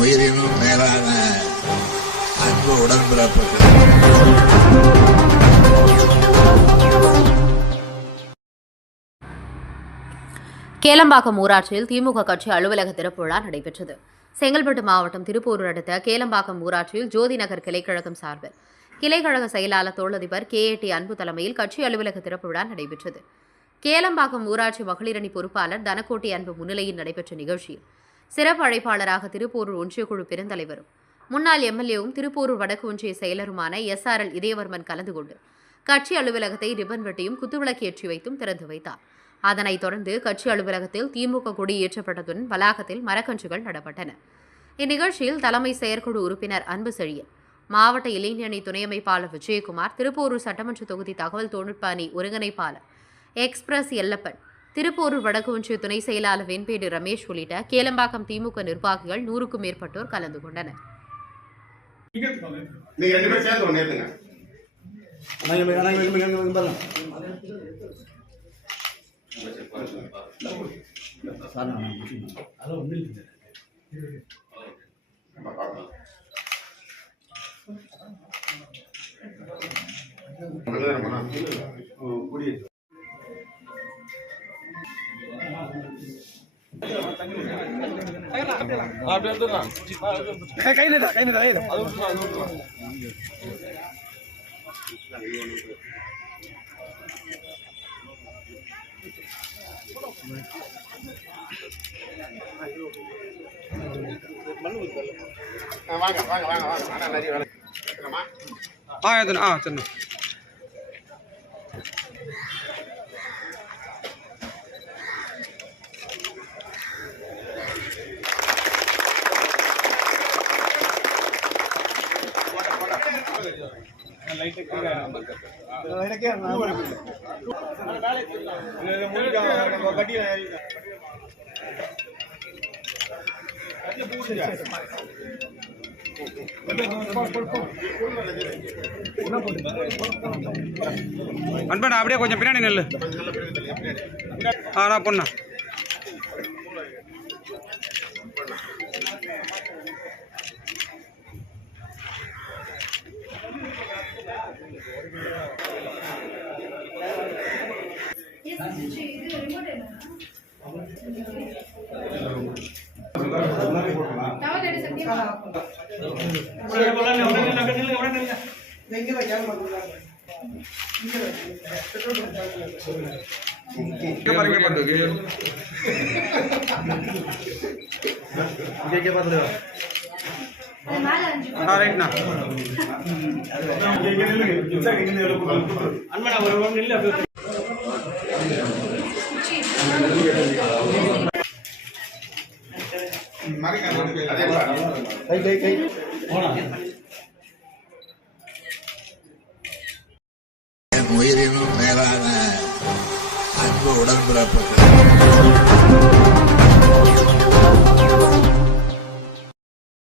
உயிரினும் மேலான அன்பு உடன்பிறப்புகள். கேளம்பாக்கம் ஊராட்சியில் திமுக கட்சி அலுவலக திறப்பு விழா நடைபெற்றது. செங்கல்பட்டு மாவட்டம் திருப்பூர் அடுத்த கேளம்பாக்கம் ஊராட்சியில் ஜோதி நகர் கிளைக்கழகம் சார்பில் கிளைக்கழக செயலாளர் தொழிலதிபர் கே ஏ டி அன்பு தலைமையில் கட்சி அலுவலக திறப்பு விழா நடைபெற்றது. கேளம்பாக்கம் ஊராட்சி மகளிரணி பொறுப்பாளர் தனக்கோட்டி அன்பு முன்னிலையில் நடைபெற்ற நிகழ்ச்சியில் சிறப்பு அழைப்பாளராக திருப்பூர் ஒன்றியக்குழு பெருந்தலைவரும். முன்னாள் எம்எல்ஏவும் திருப்போரூர் வடக்கு ஒன்றிய செயலருமான எஸ் ஆர் எல் இதயவர்மன் கலந்து கொண்டு கட்சி அலுவலகத்தை ரிப்பன் வெட்டியும் குத்துவிளக்கு ஏற்றி வைத்தும் திறந்து வைத்தார். அதனைத் தொடர்ந்து கட்சி அலுவலகத்தில் திமுக கொடி ஏற்றப்பட்டதுடன் வளாகத்தில் மரக்கன்றுகள் நடப்பட்டன. இந்நிகழ்ச்சியில் தலைமை செயற்குழு உறுப்பினர் அன்பு செழியன் மாவட்ட இளைஞரணி துணை அமைப்பாளர் விஜயகுமார் திருப்போரூர் சட்டமன்ற தொகுதி தகவல் தொழில்நுட்ப அணி ஒருங்கிணைப்பாளர் எக்ஸ்பிரஸ் எல்லப்பன் திருப்போரூர் வடக்கு ஒன்றிய துணை செயலாளர் வெண்பேடு ரமேஷ் உள்ளிட்ட கேளம்பாக்கம் திமுக நிர்வாகிகள் நூறுக்கும் மேற்பட்டோர் கலந்து கொண்டனர். கூடிய நிறைய வேலை இருக்கலாமா? ஆ எத்தனை ஆ சரி அன்பண்ணா அப்படியே கொஞ்சம் பின்னாடி நெல் ஆ நான் பொண்ணா. ಬಂದು அன்பனா ஒரு ஒன்று இல்லை கை உயிரினும் மேலான அன்பு உடன்பிறப்பு